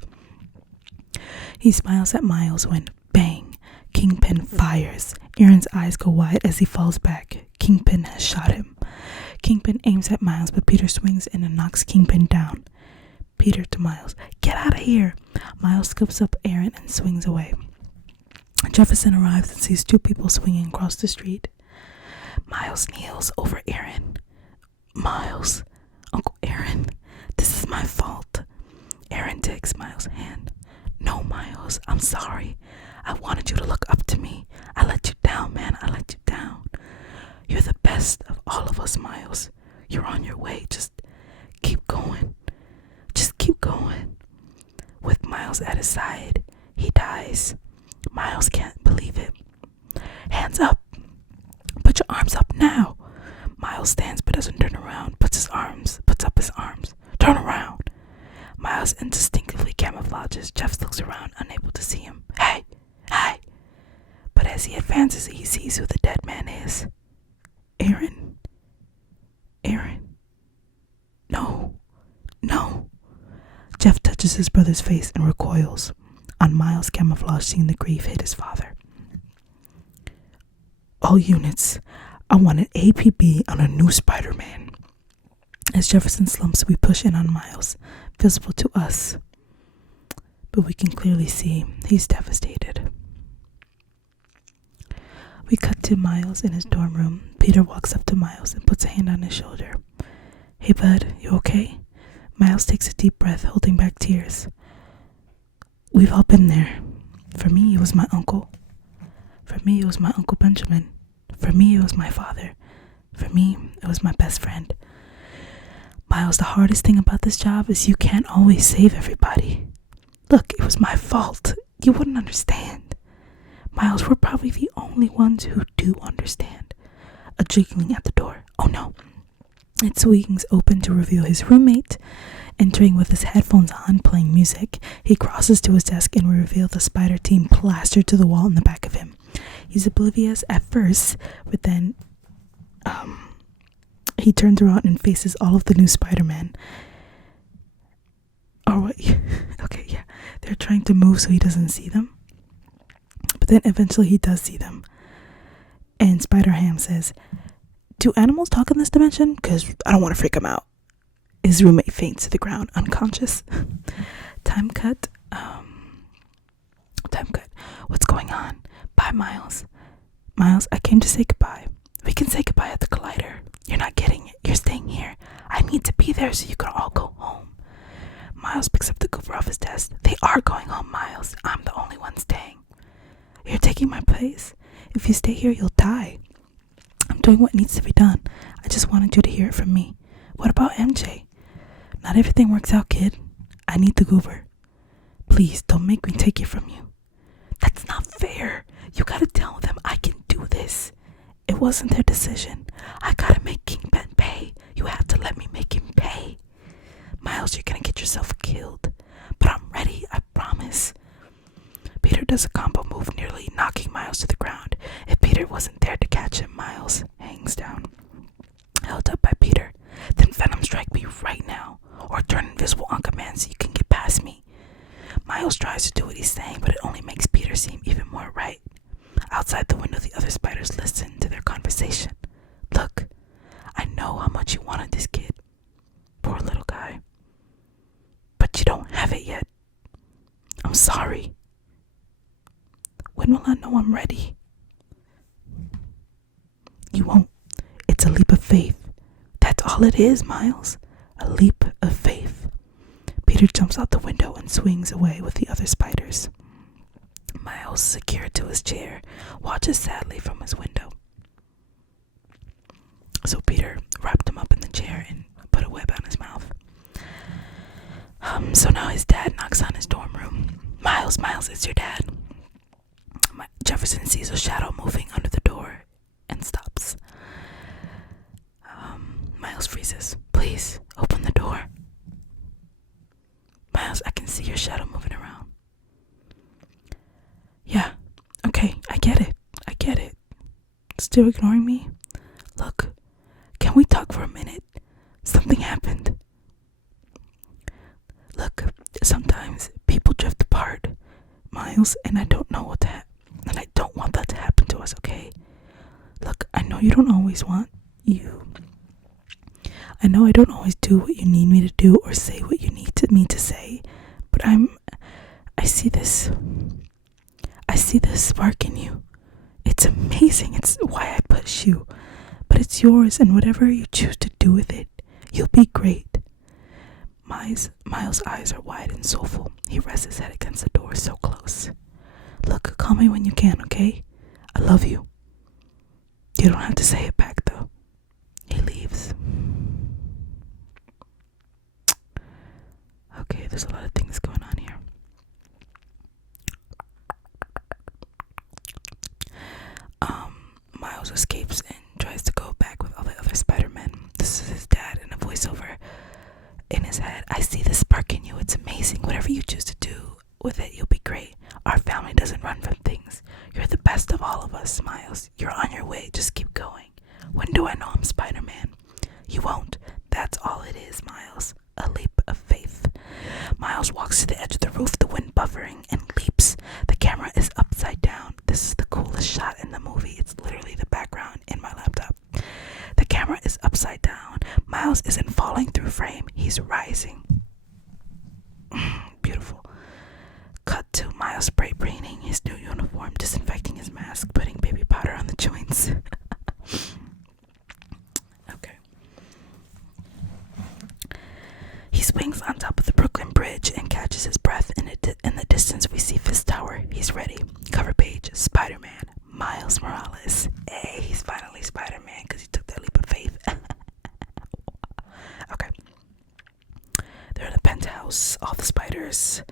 He smiles at Miles when, bang, Kingpin fires. Aaron's eyes go wide as he falls back. Kingpin has shot him. Kingpin aims at Miles, but Peter swings in and knocks Kingpin down. Peter to Miles, get out of here. Miles scoops up Aaron and swings away. Jefferson arrives and sees two people swinging across the street. Miles kneels over Aaron. Miles, Uncle Aaron, this is my fault. Aaron takes Miles' hand. No, Miles, I'm sorry. I wanted you to look up to me. I let you down, man. I let you down. You're the best of all of us, Miles. You're on your way. Just keep going. Just keep going. With Miles at his side, he dies. Miles can't believe it. Hands up. Put your arms up now. Miles stands but doesn't turn around. Puts up his arms. Turn around. Miles instinctively camouflages. Jeff looks around, unable to see him. Hey. But as he advances, he sees who the dead man is. Aaron. No. Jeff touches his brother's face and recoils. On Miles, camouflage seeing the grief hit his father. All units, I want an APB on a new Spider-Man. As Jefferson slumps, we push in on Miles, visible to us, but we can clearly see he's devastated. We cut to Miles in his dorm room. Peter walks up to Miles and puts a hand on his shoulder. Hey bud, you okay? Miles takes a deep breath, holding back tears. We've all been there. For me, it was my uncle. For me, it was my Uncle Benjamin. For me, it was my father. For me, it was my best friend. Miles, the hardest thing about this job is you can't always save everybody. Look, it was my fault. You wouldn't understand. Miles, we're probably the only ones who do understand. A jiggling at the door. Oh no. It swings open to reveal his roommate. Entering with his headphones on, playing music, he crosses to his desk and we reveal the spider team plastered to the wall in the back of him. He's oblivious at first, but then he turns around and faces all of the new Spider-Man. Oh, what? Okay, yeah. They're trying to move so he doesn't see them. But then eventually he does see them. And Spider-Ham says, do animals talk in this dimension? Because I don't want to freak him out. His roommate faints to the ground, unconscious. Time cut. What's going on? Bye, Miles. Miles, I came to say goodbye. We can say goodbye at the collider. You're not getting it. You're staying here. I need to be there so you can all go home. Miles picks up the Goober off his desk. They are going home, Miles. I'm the only one staying. You're taking my place. If you stay here, you'll die. I'm doing what needs to be done. I just wanted you to hear it from me. What about MJ? Not everything works out, kid. I need the Goober. Please, don't make me take it from you. That's not fair. You gotta tell them I can do this. It wasn't their decision. I gotta make Kingpin pay. You have to let me make him pay. Miles, you're gonna get yourself killed. But I'm ready, I promise. Peter does a combo move, nearly knocking Miles to the ground. If Peter wasn't there to catch him, Miles hangs down. Held up by Peter. Then Venom strike me right now. Or turn invisible on command so you can get past me. Miles tries to do what he's saying, but it only makes Peter seem even more right. Outside the window, the other spiders listen to their conversation. Look, I know how much you wanted this kid. Poor little guy. But you don't have it yet. I'm sorry. When will I know I'm ready? You won't. It's a leap of faith. That's all it is, Miles. A leap of faith. Peter jumps out the window and swings away with the other spiders. Miles, secured to his chair, watches sadly from his window. So Peter wrapped him up in the chair and put a web on his mouth. So now his dad knocks on his dorm room. Miles, it's your dad. Jefferson sees a shadow moving under the door and stops. Miles freezes. Please, open the door. Miles, I can see your shadow moving around. Yeah, okay, I get it. Still ignoring me? Look, can we talk for a minute? Something happened. Look, sometimes people drift apart, Miles, and I don't know what to and I don't want that to happen to us, okay? Look, I know you don't always I know I don't always do what you need me to do or say what you need me to say, but I see this spark in you. It's amazing. It's why I push you, but it's yours, and whatever you choose to do with it, you'll be great. Miles' eyes are wide and soulful. He rests his head against the door so close. Look, call me when you can, okay? I love you. You don't have to say it back, though. He leaves. Okay, there's a lot of things going on here. Miles escapes and tries to go back with all the other Spider-Men. This is his dad in a voiceover in his head. I see the spark in you. It's amazing. Whatever you choose to do with it, you'll be great. Our family doesn't run from things. You're the best of all of us, Miles. You're on your way. Just keep going. When do I know I'm Spider-Man? You won't. That's all it is, Miles. A leap of faith. Miles walks to the edge of the roof, the wind buffering, and leaps He's rising. Beautiful. Cut to Miles spray painting his new uniform, disinfecting his mask, putting baby powder on the joints. Okay. He swings on top of the Brooklyn Bridge and catches his breath. In the distance, we see Fist Tower. He's ready. Cover page, Spider-Man, Miles Morales. Hey, he's finally Spider-Man because he took that leap of faith. Okay. They're in a penthouse. All the spiders.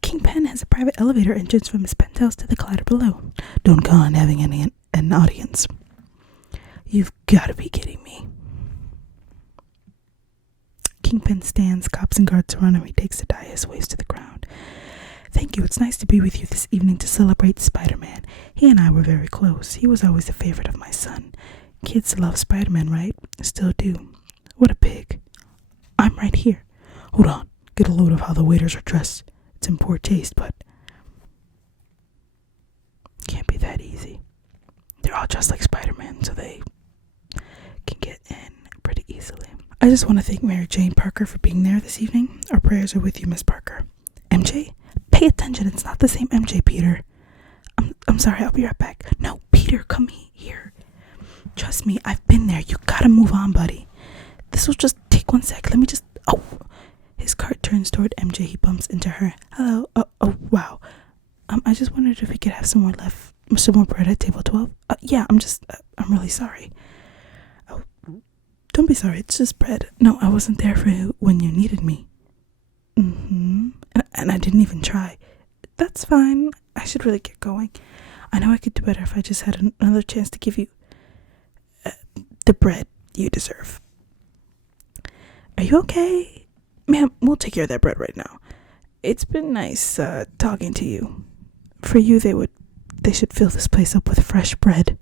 Kingpin has a private elevator entrance from his penthouse to the collider below. Don't go on having an audience. You've got to be kidding me. Kingpin stands, cops and guards surround him. He takes the dais, waves to the crowd. Thank you, it's nice to be with you this evening to celebrate Spider-Man. He and I were very close. He was always a favorite of my son. Kids love Spider-Man, right? Still do. What a pig. I'm right here. Hold on, get a load of how the waiters are dressed. It's in poor taste, but can't be that easy. They're all dressed like Spider-Man, so they can get in pretty easily. I just want to thank Mary Jane Parker for being there this evening. Our prayers are with you, Miss Parker. MJ? Pay attention, it's not the same MJ, Peter. I'm sorry, I'll be right back. No, Peter, come here. Trust me, I've been there. You gotta move on, buddy. This will just take 1 sec. Let me just... Oh! His cart turns toward MJ. He bumps into her. Hello. Oh, wow. I just wondered if we could have some more bread at table 12. Yeah, I'm really sorry. Oh, don't be sorry. It's just bread. No, I wasn't there for you when you needed me. And I didn't even try. That's fine. I should really get going. I know I could do better if I just had another chance to give you the bread you deserve. Are you okay? Ma'am, we'll take care of that bread right now. It's been nice talking to you. For you, they should fill this place up with fresh bread.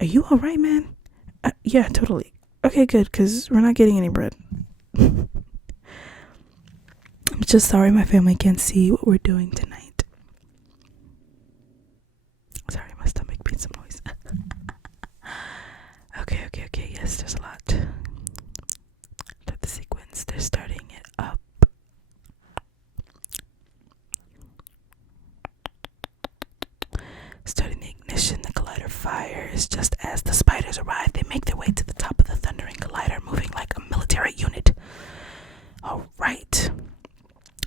Are you alright, man? Yeah, totally. Okay, good, because we're not getting any bread. I'm just sorry my family can't see what we're doing tonight. Sorry, my stomach made some noise. Okay, yes, there's a lot. Start the sequence, they're starting it up. Starting the ignition, the collider fires. Just as the spiders arrive, they make their way to the top of the thundering collider, moving like a military unit. Alright.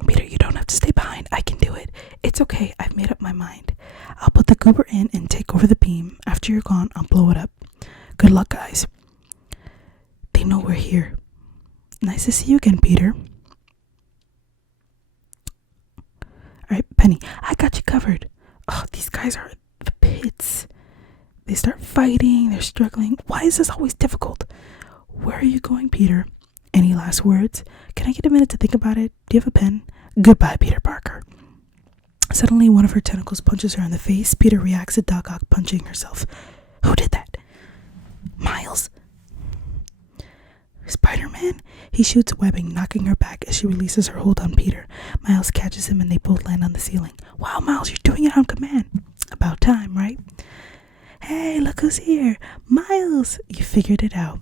Peter, you don't have to stay behind. I can do it. It's okay. I've made up my mind. I'll put the goober in and take over the beam. After you're gone, I'll blow it up. Good luck, guys. They know we're here. Nice to see you again, Peter. Alright, Penny, I got you covered. Oh, these guys are the pits. They start fighting. They're struggling. Why is this always difficult? Where are you going, Peter? Any last words? Can I get a minute to think about it? Do you have a pen? Goodbye, Peter Parker. Suddenly, one of her tentacles punches her in the face. Peter reacts to Doc Ock punching herself. Who did that? Miles? Spider-Man? He shoots webbing, knocking her back as she releases her hold on Peter. Miles catches him and they both land on the ceiling. Wow, Miles, you're doing it on command. About time, right? Hey, look who's here. Miles, you figured it out.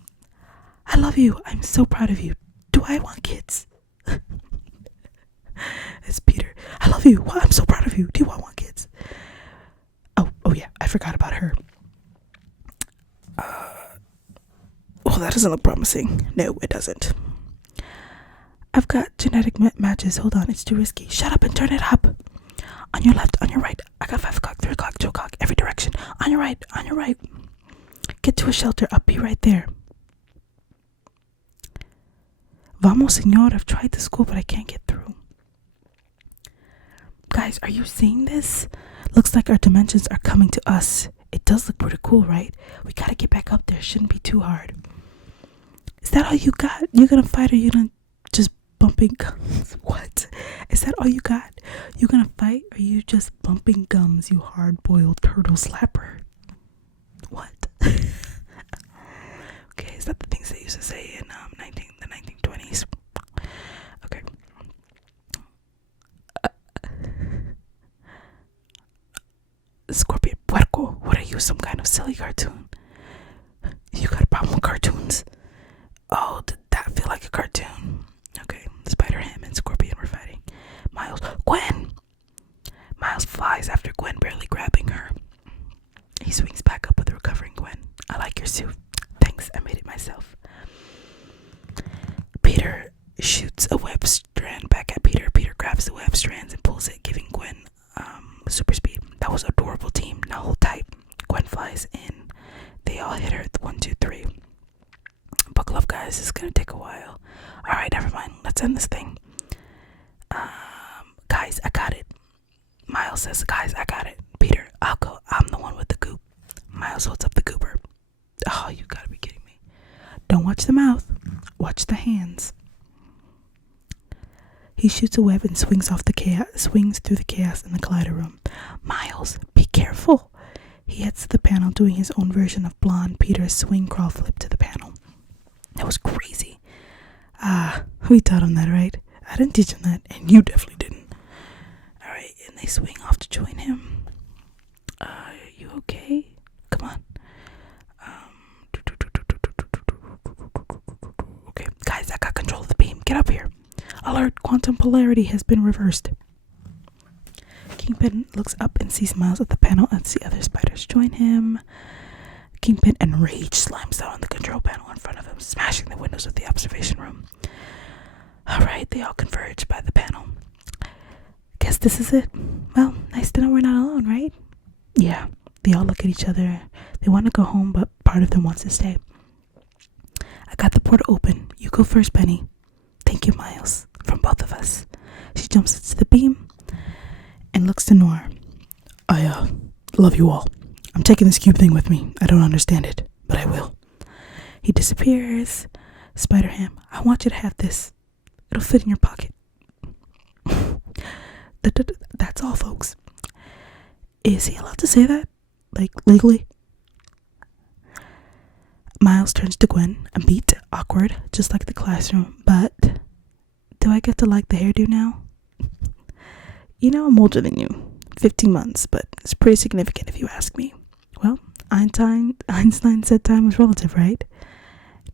I love you. I'm so proud of you. Do I want kids? It's Peter. I love you. I'm so proud of you. Do I want kids? Oh yeah, I forgot about her. Well, that doesn't look promising. No, it doesn't. I've got genetic matches. Hold on, it's too risky. Shut up and turn it up. On your left, on your right. I got 5 o'clock, 3 o'clock, 2 o'clock, every direction. On your right, on your right. Get to a shelter. I'll be right there. Vamos, señor. I've tried the school, but I can't get through. Guys, are you seeing this? Looks like our dimensions are coming to us. It does look pretty cool, right? We gotta get back up there. Shouldn't be too hard. Is that all you got? You gonna fight or you gonna just bumping gums? What? Is that all you got? You gonna fight or you just bumping gums, you hard-boiled turtle slapper? What? Okay, is that the things they used to say in the 1920s? Okay. Scorpion Puerco, what are you, some kind of silly cartoon? You got a problem with cartoons? Oh, that like a cartoon. Okay, Spider-Ham and Scorpion were fighting. Miles, Gwen! Miles flies after Gwen, barely grabbing her. He swings back up with the recovering Gwen. I like your suit. Thanks, I made it myself. Peter shoots a web strand back at Peter. Peter grabs the web strands and pulls it, giving Gwen super speed. That was adorable, team. Now hold tight. Gwen flies in. They all hit her. 1, 2, 3. Buckle up, guys. This is gonna take a while. Alright, never mind. Let's end this thing. Guys, I got it. Miles says, guys, I got it. Peter, I'll go. I'm the one with the goop. Miles holds up the goober. Oh, you gotta be kidding me. Don't watch the mouth. Watch the hands. He shoots a web and swings through the chaos in the collider room. Miles, be careful. He heads to the panel, doing his own version of blonde Peter's swing crawl flip to the panel. That was crazy. We taught him that, right? I didn't teach him that, and you definitely didn't. Alright, and they swing off to join him. You okay? Come on. Okay, guys, I got control of the beam. Get up here. Alert, quantum polarity has been reversed. Kingpin looks up and sees Miles at the panel as the other spiders join him. Kingpin, enraged, slimes down on the control panel in front of him, smashing the windows of the observation room. Alright, they all converge by the panel. Guess this is it. Well, nice to know we're not alone, right? Yeah, they all look at each other. They want to go home, but part of them wants to stay. I got the portal open. You go first, Penny. Thank you, Miles. From both of us. She jumps into the beam and looks to Noir. I love you all. I'm taking this cube thing with me. I don't understand it, but I will. He disappears. Spider-Ham, I want you to have this. It'll fit in your pocket. That's all, folks. Is he allowed to say that? Like, legally? Miles turns to Gwen, a beat, awkward, just like the classroom, but do I get to like the hairdo now? You know, I'm older than you. 15 months, but it's pretty significant if you ask me. Well, Einstein said time was relative, right?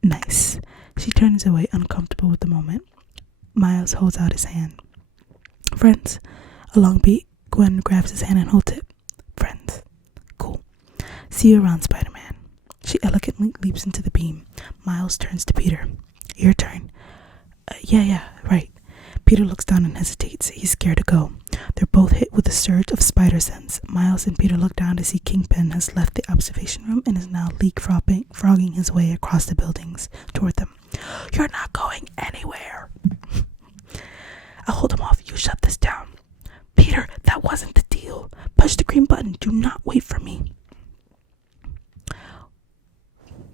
Nice. She turns away, uncomfortable with the moment. Miles holds out his hand. Friends. A long beat. Gwen grabs his hand and holds it. Friends. Cool. See you around, Spider-Man. She elegantly leaps into the beam. Miles turns to Peter. Your turn. Yeah, right. Peter looks down and hesitates. He's scared to go. They're both hit with a surge of spider sense. Miles and Peter look down to see Kingpin has left the observation room and is now leapfrogging his way across the buildings toward them. You're not going anywhere. I'll hold him off. You shut this down. Peter, that wasn't the deal. Push the green button. Do not wait for me.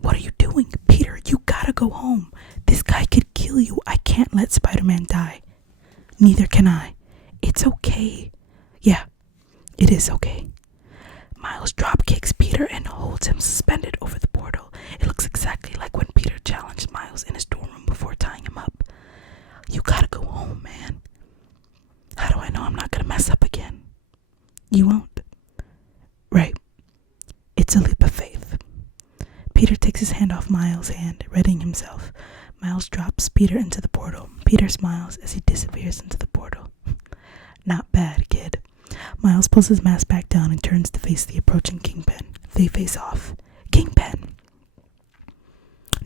What are you doing? Peter, you gotta go home. This guy could kill you. I can't let Spider-Man die. Neither can I. It's okay. Yeah, it is okay. Miles drop kicks Peter and holds him suspended over the portal. It looks exactly like when Peter challenged Miles in his dorm room before tying him up. You gotta go home, man. How do I know I'm not gonna mess up again? You won't. Right. It's a leap of faith. Peter takes his hand off Miles' hand, readying himself. Miles drops Peter into the portal. Peter smiles as he disappears into the portal. Not bad, kid. Miles pulls his mask back down and turns to face the approaching Kingpin. They face off. Kingpin!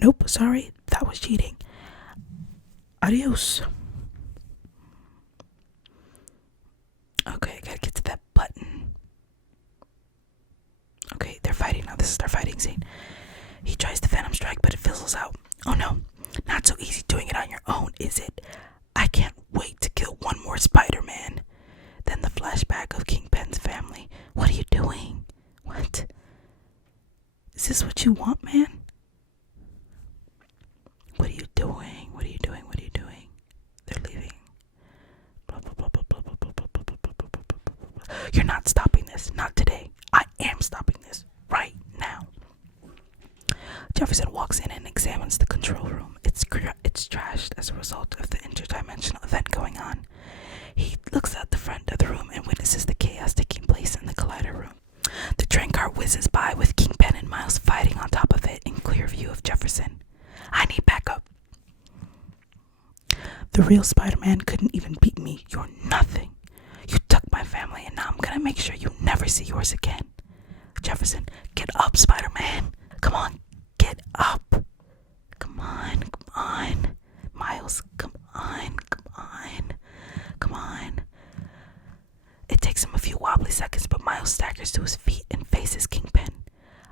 Nope, sorry. That was cheating. Adios. Okay, I gotta get to that button. Okay, they're fighting now. This is their fighting scene. He tries the Venom Strike, but it fizzles out. Oh no, not so easy doing it on your own, is it? I can't wait to kill one more Spider-Man. Then the flashback of Kingpin's family. What are you doing? What? Is this what you want, man? What are you doing? What are you doing? What are you doing? They're leaving. Blah, blah, blah, blah, blah, blah, blah, blah, blah, blah, blah, blah, blah, blah. You're not stopping this. Not today. I am stopping this right now. Jefferson walks in and examines the control room. It's trashed as a result of the interdimensional event going on. He looks out the front of the room and witnesses the chaos taking place in the collider room. The train car whizzes by with Kingpin and Miles fighting on top of it in clear view of Jefferson. I need backup. The real Spider-Man couldn't even beat me. You're nothing. You took my family, and now I'm gonna make sure you never see yours again. Jefferson, get up, Spider-Man. Come on, get up. Come on. Miles, come on. Come on. It takes him a few wobbly seconds, but Miles staggers to his feet and faces Kingpin.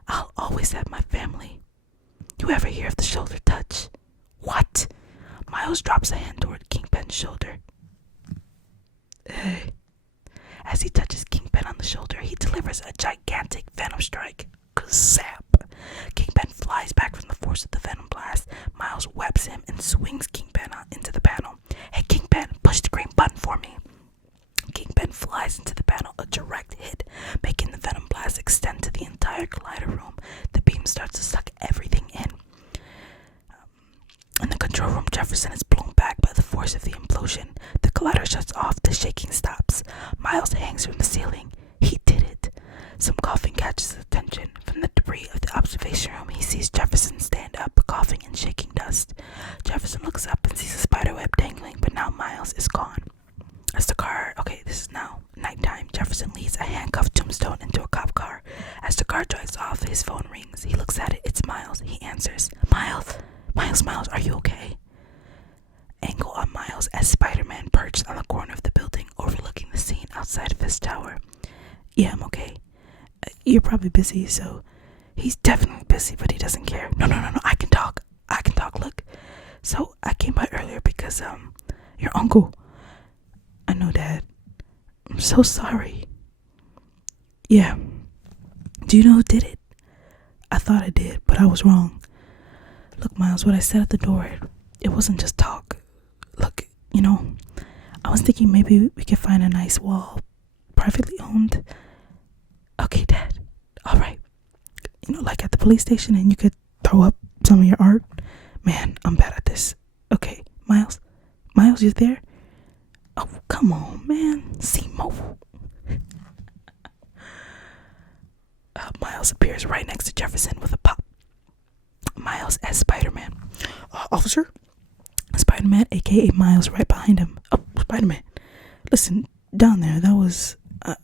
I'll always have my family. You ever hear of the shoulder touch? What? Miles drops a hand toward Kingpin's shoulder. Hey. As he touches Kingpin on the shoulder, he delivers a gigantic venom strike. Zap! Kingpin flies back from the force of the venom blast. Miles webs him and swings Kingpin into the panel. Hey, Kingpin, push the green button for me. Kingpin flies into the panel, a direct hit, making the venom blast extend to the entire collider room. The beam starts to suck everything in. In the control room, Jefferson is blown back by the force of the implosion. The collider shuts off, the shaking stops. Miles hangs from the ceiling. He did it. Some coughing catches his attention. From the debris of the observation room, he sees Jefferson stand up, coughing and shaking dust. Jefferson looks up and sees a spiderweb dangling, but now Miles is gone. This is now nighttime. Jefferson leads a handcuffed Tombstone into a cop car. As the car drives off, his phone rings. He looks at it. It's Miles. He answers. Miles, are you okay? Angle on Miles as Spider-Man perched on the corner of the building, overlooking the scene outside of his tower. Yeah, I'm okay. You're probably busy, so... He's definitely busy, but he doesn't care. No, I can talk. Look. So, I came by earlier because, your uncle... I know, Dad. I'm so sorry. Yeah. Do you know who did it? I thought I did, but I was wrong. Look, Miles, what I said at the door, it wasn't just talk. Look, I was thinking maybe we could find a nice wall, privately owned. Okay, Dad. All right. Like at the police station, and you could throw up some of your art. Man, I'm bad at this. Okay, Miles, you there? Oh, come on, man. See mobile. Miles appears right next to Jefferson with a pop. Miles as Spider-Man. Officer? Spider-Man, aka Miles, right behind him. Oh, Spider-Man. Listen, down there, that was... I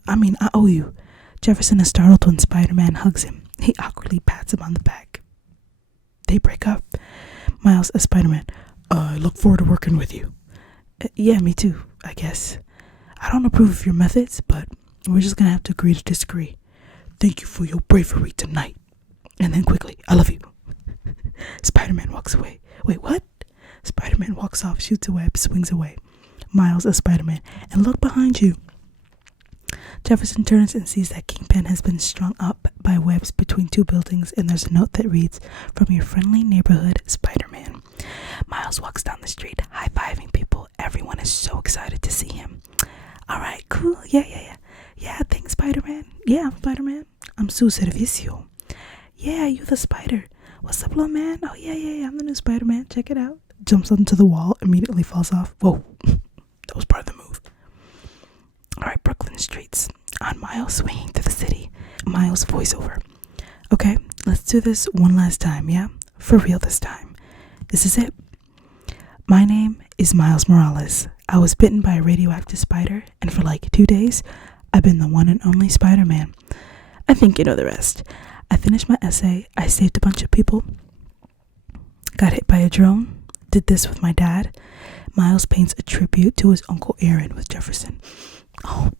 owe you. Jefferson is startled when Spider-Man hugs him. He awkwardly pats him on the back. They break up. Miles as Spider-Man. I look forward to working with you. Yeah, me too, I guess. I don't approve of your methods, but we're just gonna have to agree to disagree. Thank you for your bravery tonight. And then quickly, I love you. Spider-Man walks away. Wait, what? Spider-Man walks off, shoots a web, swings away. Miles as Spider-Man. And look behind you. Jefferson turns and sees that Kingpin has been strung up by webs between two buildings, and there's a note that reads, "From your friendly neighborhood, Spider-Man." Miles walks down the street, high-fiving people. Everyone is so excited to see him. Alright, cool. Yeah. Yeah, thanks, Spider-Man. Yeah, I'm Spider-Man. I'm su servicio. Yeah, you the spider. What's up, little man? Oh, yeah, I'm the new Spider-Man. Check it out. Jumps onto the wall, immediately falls off. Whoa, that was part of the move. Alright, Brooklyn streets. On Miles swinging through the city. Miles voiceover. Okay, let's do this one last time, yeah? For real this time. This is it. My name is Miles Morales. I was bitten by a radioactive spider, and for like 2 days, I've been the one and only Spider-Man. I think you know the rest. I finished my essay, I saved a bunch of people, got hit by a drone, did this with my dad. Miles paints a tribute to his Uncle Aaron with Jefferson. Oh,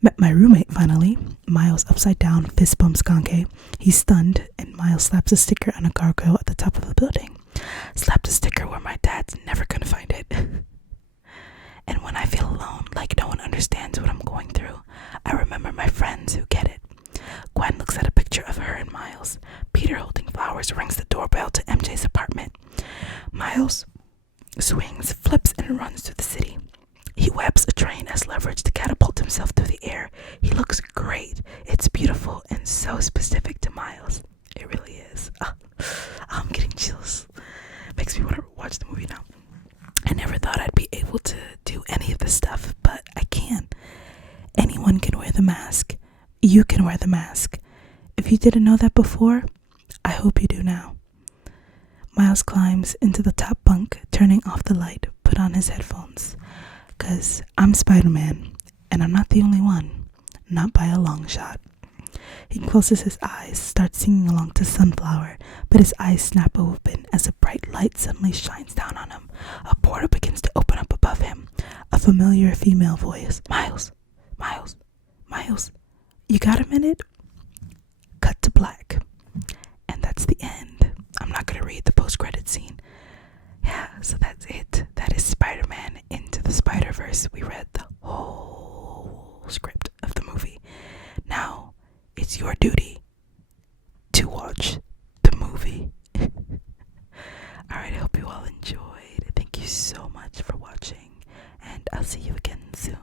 met my roommate finally. Miles upside down, fist bumps Kanke. He's stunned, and Miles slaps a sticker on a gargoyle at the top of the building. Slapped a sticker where my dad's never gonna find it. And when I feel alone, like no one understands what I'm going through, I remember my friends who get it. Gwen looks at a picture of her and Miles. Peter, holding flowers, rings the doorbell to MJ's apartment. Miles swings, flips, and runs through the city. He webs a train as leverage to catapult himself through the air. He looks great. It's beautiful and so specific to Miles. It really is. I'm getting chills. Makes me want to watch the movie now. I never thought I'd be able to do any of this stuff, but I can. Anyone can wear the mask. You can wear the mask. If you didn't know that before, I hope you do now. Miles climbs into the top bunk, turning off the light, put on his headphones. Because I'm Spider-Man, and I'm not the only one. Not by a long shot. He closes his eyes, starts singing along to Sunflower, but his eyes snap open as a bright light suddenly shines down on him. A portal begins to open up above him. A familiar female voice. Miles, Miles, Miles, you got a minute? Cut to black. And that's the end. I'm not going to read the post-credit scene. Yeah, so that's it. That is Spider-Man Into the Spider-Verse. We read the whole script of the movie. Now, it's your duty to watch the movie. Alright, I hope you all enjoyed. Thank you so much for watching, and I'll see you again soon.